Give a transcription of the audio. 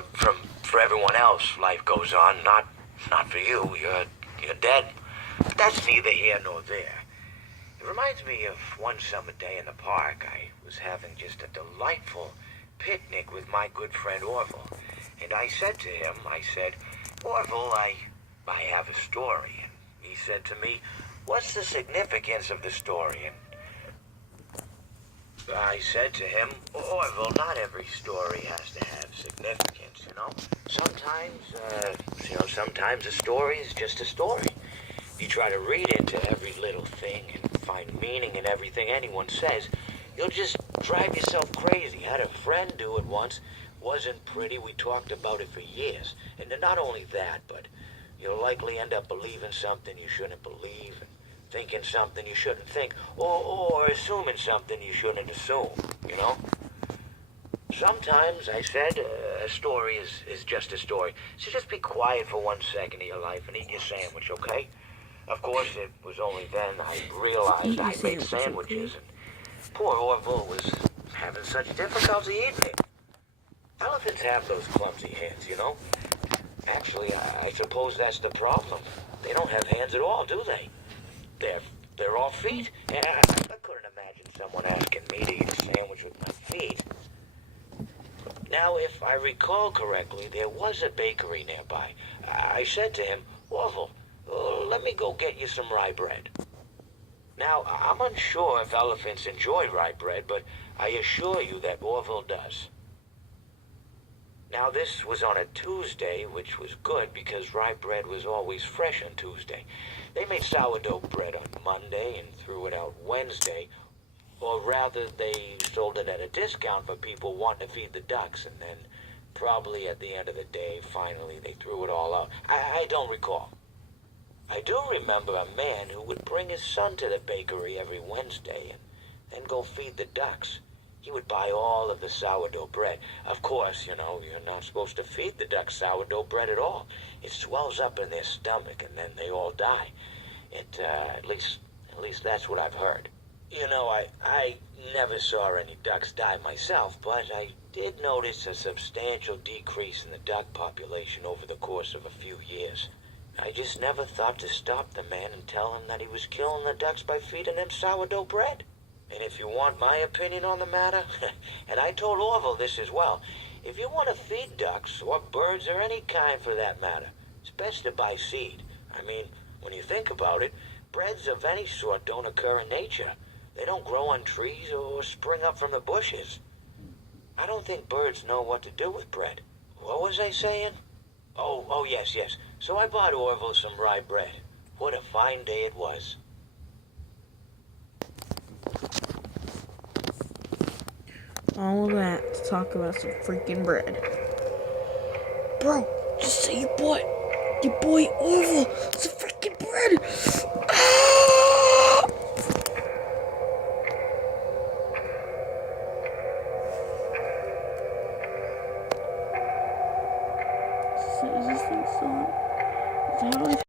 know, for everyone else, life goes on. Not for you. You're dead. But that's neither here nor there. It reminds me of one summer day in the park. I was having just a delightful picnic with my good friend Orville. And I said to him, Orville, I have a story. And he said to me, what's the significance of the story? And I said to him, Orville, not every story has to have significance, you know? Sometimes a story is just a story. You try to read into every little thing and find meaning in everything anyone says, you'll just drive yourself crazy. I had a friend do it once. Wasn't pretty. We talked about it for years. And not only that, but you'll likely end up believing something you shouldn't believe, and thinking something you shouldn't think, or assuming something you shouldn't assume, you know? Sometimes, I said, a story is just a story. So just be quiet for 1 second of your life and eat your sandwich, okay? Of course, it was only then I realized I made sandwiches, and poor Orville was having such difficulty eating it. Elephants have those clumsy hands, you know? Actually, I suppose that's the problem. They don't have hands at all, do they? They're all feet, and I couldn't imagine someone asking me to eat a sandwich with my feet. Now, if I recall correctly, there was a bakery nearby. I said to him, Orville, let me go get you some rye bread. Now, I'm unsure if elephants enjoy rye bread, but I assure you that Orville does. Now, this was on a Tuesday, which was good because rye bread was always fresh on Tuesday. They made sourdough bread on Monday and threw it out Wednesday, or rather, they sold it at a discount for people wanting to feed the ducks, and then probably at the end of the day, finally, they threw it all out. I don't recall. I do remember a man who would bring his son to the bakery every Wednesday and then go feed the ducks. He would buy all of the sourdough bread. Of course, you know, you're not supposed to feed the ducks sourdough bread at all. It swells up in their stomach and then they all die. At least that's what I've heard. You know, I never saw any ducks die myself, but I did notice a substantial decrease in the duck population over the course of a few years. I just never thought to stop the man and tell him that he was killing the ducks by feeding them sourdough bread. And if you want my opinion on the matter, and I told Orville this as well, if you want to feed ducks, or birds, or any kind for that matter, it's best to buy seed. I mean, when you think about it, breads of any sort don't occur in nature. They don't grow on trees or spring up from the bushes. I don't think birds know what to do with bread. What was I saying? Oh, yes. So I bought Orville some rye bread. What a fine day it was. All of that to talk about some freaking bread. Bro, just say your boy Orville some freaking bread. Ah! So is this thing still on? Is that how I